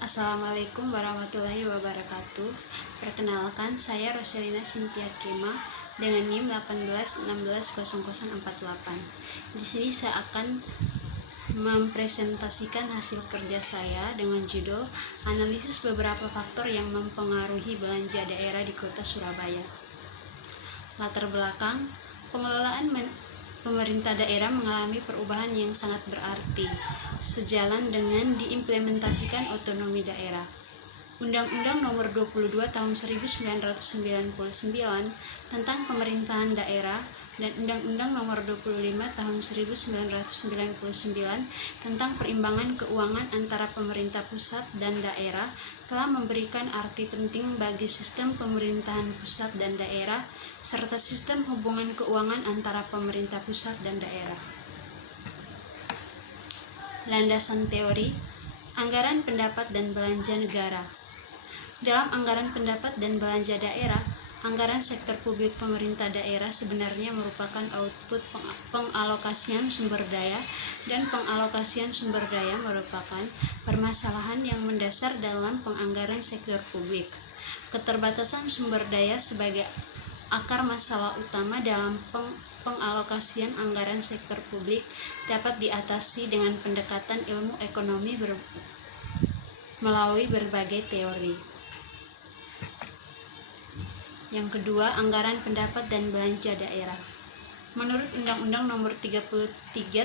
Assalamualaikum warahmatullahi wabarakatuh. Perkenalkan, saya Roselina Cynthia Kema dengan NIM 18160048. Di sini saya akan mempresentasikan hasil kerja saya dengan judul Analisis beberapa faktor yang mempengaruhi belanja daerah di Kota Surabaya. Latar belakang, pengelolaan pemerintah daerah mengalami perubahan yang sangat berarti sejalan dengan diimplementasikan otonomi daerah. Undang-Undang Nomor 22 Tahun 1999 tentang Pemerintahan Daerah dan Undang-Undang Nomor 25 Tahun 1999 tentang Perimbangan Keuangan antara pemerintah pusat dan daerah telah memberikan arti penting bagi sistem pemerintahan pusat dan daerah serta sistem hubungan keuangan antara pemerintah pusat dan daerah. Landasan teori, anggaran pendapat dan belanja negara. Dalam anggaran pendapat dan belanja daerah, anggaran sektor publik pemerintah daerah sebenarnya merupakan output pengalokasian sumber daya, dan pengalokasian sumber daya merupakan permasalahan yang mendasar dalam penganggaran sektor publik. Keterbatasan sumber daya sebagai akar masalah utama dalam pengalokasian anggaran sektor publik dapat diatasi dengan pendekatan ilmu ekonomi melalui berbagai teori. Yang kedua, anggaran pendapat dan belanja daerah. Menurut Undang-Undang Nomor 33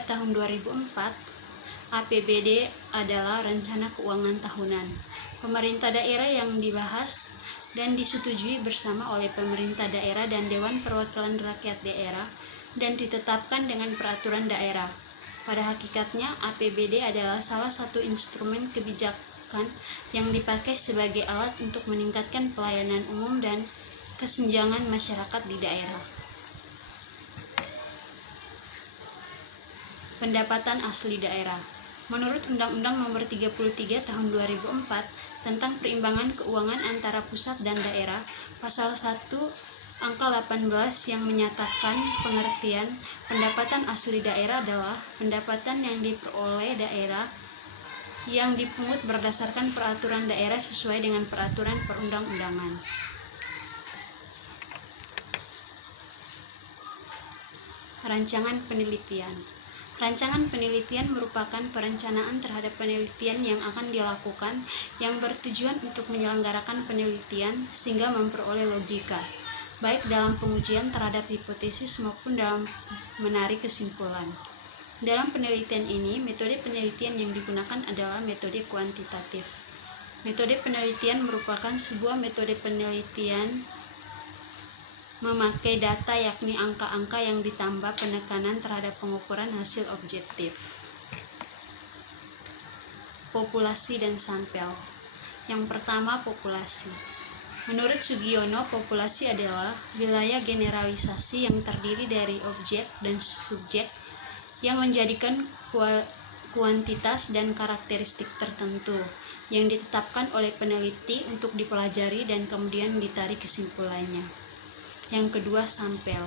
Tahun 2004, APBD adalah rencana keuangan tahunan pemerintah daerah yang dibahas dan disetujui bersama oleh pemerintah daerah dan Dewan Perwakilan Rakyat Daerah dan ditetapkan dengan peraturan daerah. Pada hakikatnya, APBD adalah salah satu instrumen kebijakan yang dipakai sebagai alat untuk meningkatkan pelayanan umum dan kesenjangan masyarakat di daerah. Pendapatan asli daerah. Menurut Undang-Undang Nomor 33 Tahun 2004 tentang Perimbangan Keuangan antara pusat dan daerah, pasal 1 angka 18 yang menyatakan pengertian pendapatan asli daerah adalah pendapatan yang diperoleh daerah yang dipungut berdasarkan peraturan daerah sesuai dengan peraturan perundang-undangan. Rancangan penelitian. Rancangan penelitian merupakan perencanaan terhadap penelitian yang akan dilakukan yang bertujuan untuk menyelenggarakan penelitian sehingga memperoleh logika, baik dalam pengujian terhadap hipotesis maupun dalam menarik kesimpulan. Dalam penelitian ini, metode penelitian yang digunakan adalah metode kuantitatif. Metode penelitian merupakan sebuah metode penelitian memakai data, yakni angka-angka yang ditambah penekanan terhadap pengukuran hasil objektif. Populasi dan sampel. Yang pertama, populasi. Menurut Sugiono, populasi adalah wilayah generalisasi yang terdiri dari objek dan subjek yang menjadikan kuantitas dan karakteristik tertentu yang ditetapkan oleh peneliti untuk dipelajari dan kemudian ditarik kesimpulannya. Yang kedua, sampel.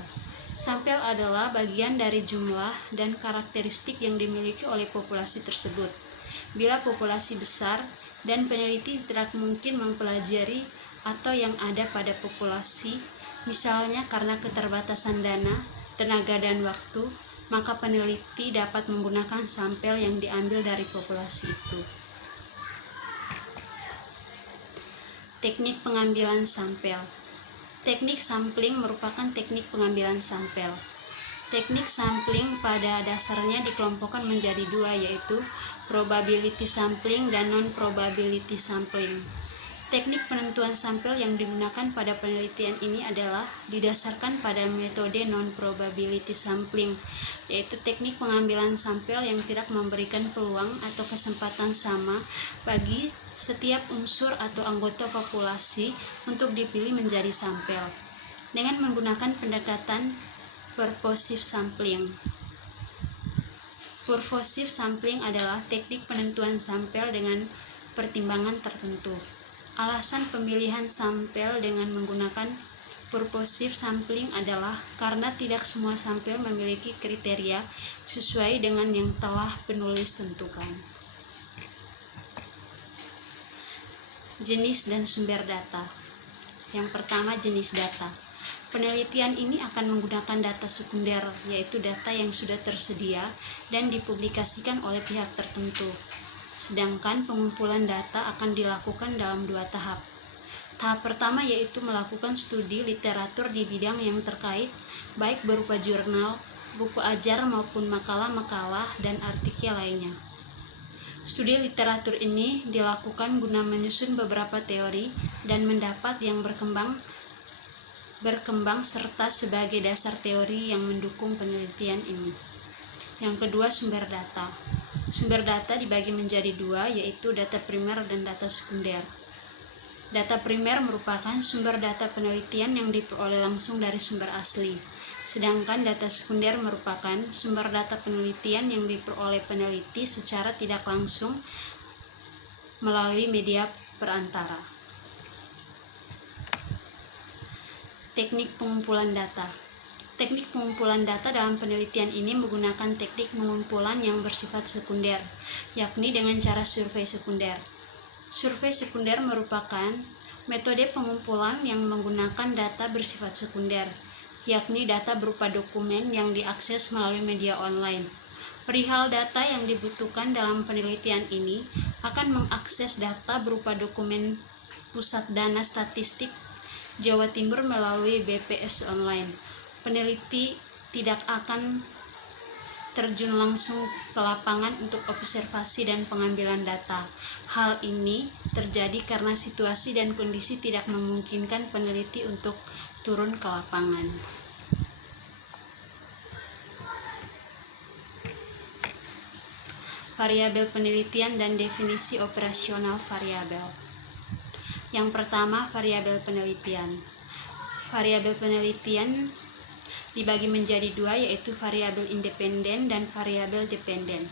Sampel adalah bagian dari jumlah dan karakteristik yang dimiliki oleh populasi tersebut. Bila populasi besar dan peneliti tidak mungkin mempelajari atau yang ada pada populasi, misalnya karena keterbatasan dana, tenaga dan waktu, maka peneliti dapat menggunakan sampel yang diambil dari populasi itu. Teknik pengambilan sampel. Teknik sampling merupakan teknik pengambilan sampel. Teknik sampling pada dasarnya dikelompokkan menjadi dua, yaitu probability sampling dan non-probability sampling. Teknik penentuan sampel yang digunakan pada penelitian ini adalah didasarkan pada metode non-probability sampling, yaitu teknik pengambilan sampel yang tidak memberikan peluang atau kesempatan sama bagi setiap unsur atau anggota populasi untuk dipilih menjadi sampel, dengan menggunakan pendekatan purposive sampling. Purposive sampling adalah teknik penentuan sampel dengan pertimbangan tertentu. Alasan pemilihan sampel dengan menggunakan purposive sampling adalah karena tidak semua sampel memiliki kriteria sesuai dengan yang telah penulis tentukan. Jenis dan sumber data. Yang pertama, jenis data. Penelitian ini akan menggunakan data sekunder, yaitu data yang sudah tersedia dan dipublikasikan oleh pihak tertentu. Sedangkan pengumpulan data akan dilakukan dalam 2 tahap. Tahap pertama yaitu melakukan studi literatur di bidang yang terkait, baik berupa jurnal, buku ajar maupun makalah-makalah dan artikel lainnya. Studi literatur ini dilakukan guna menyusun beberapa teori dan mendapat yang berkembang serta sebagai dasar teori yang mendukung penelitian ini. Yang kedua, sumber data. Sumber data dibagi menjadi 2, yaitu data primer dan data sekunder. Data primer merupakan sumber data penelitian yang diperoleh langsung dari sumber asli, sedangkan data sekunder merupakan sumber data penelitian yang diperoleh peneliti secara tidak langsung melalui media perantara. Teknik pengumpulan data. Teknik pengumpulan data dalam penelitian ini menggunakan teknik pengumpulan yang bersifat sekunder, yakni dengan cara survei sekunder. Survei sekunder merupakan metode pengumpulan yang menggunakan data bersifat sekunder, yakni data berupa dokumen yang diakses melalui media online. Perihal data yang dibutuhkan dalam penelitian ini akan mengakses data berupa dokumen Pusat Dana Statistik Jawa Timur melalui BPS online. Peneliti tidak akan terjun langsung ke lapangan untuk observasi dan pengambilan data. Hal ini terjadi karena situasi dan kondisi tidak memungkinkan peneliti untuk turun ke lapangan. Variabel penelitian dan definisi operasional variabel. Yang pertama, variabel penelitian. Variabel penelitian dibagi menjadi 2, yaitu variabel independen dan variabel dependen.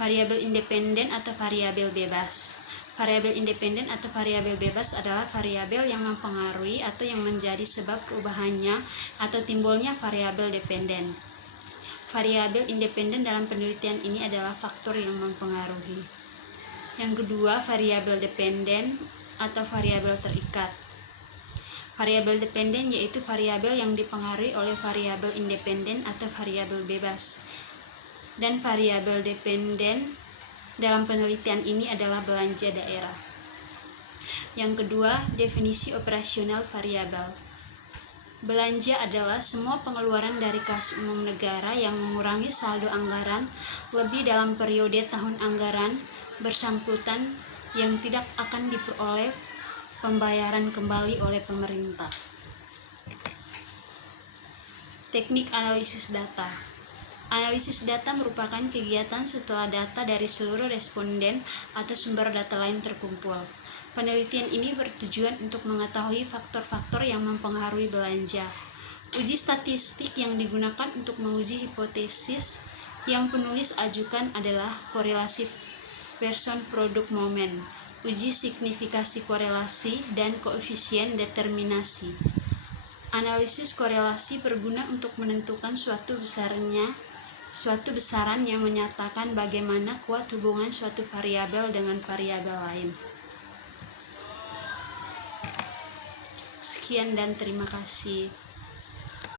Variabel independen atau variabel bebas. Variabel independen atau variabel bebas adalah variabel yang mempengaruhi atau yang menjadi sebab perubahannya atau timbulnya variabel dependen. Variabel independen dalam penelitian ini adalah faktor yang mempengaruhi. Yang kedua, variabel dependen atau variabel terikat. Variabel dependen yaitu variabel yang dipengaruhi oleh variabel independen atau variabel bebas. Dan variabel dependen dalam penelitian ini adalah belanja daerah. Yang kedua, definisi operasional variabel. Belanja adalah semua pengeluaran dari kas umum negara yang mengurangi saldo anggaran lebih dalam periode tahun anggaran bersangkutan yang tidak akan diperoleh pembayaran kembali oleh pemerintah. Teknik analisis data. Analisis data merupakan kegiatan setelah data dari seluruh responden atau sumber data lain terkumpul. Penelitian ini bertujuan untuk mengetahui faktor-faktor yang mempengaruhi belanja. Uji statistik yang digunakan untuk menguji hipotesis yang penulis ajukan adalah korelasi person produk momen, uji signifikasi korelasi, dan koefisien determinasi. Analisis korelasi berguna untuk menentukan suatu besaran yang menyatakan bagaimana kuat hubungan suatu variabel dengan variabel lain. Sekian dan terima kasih.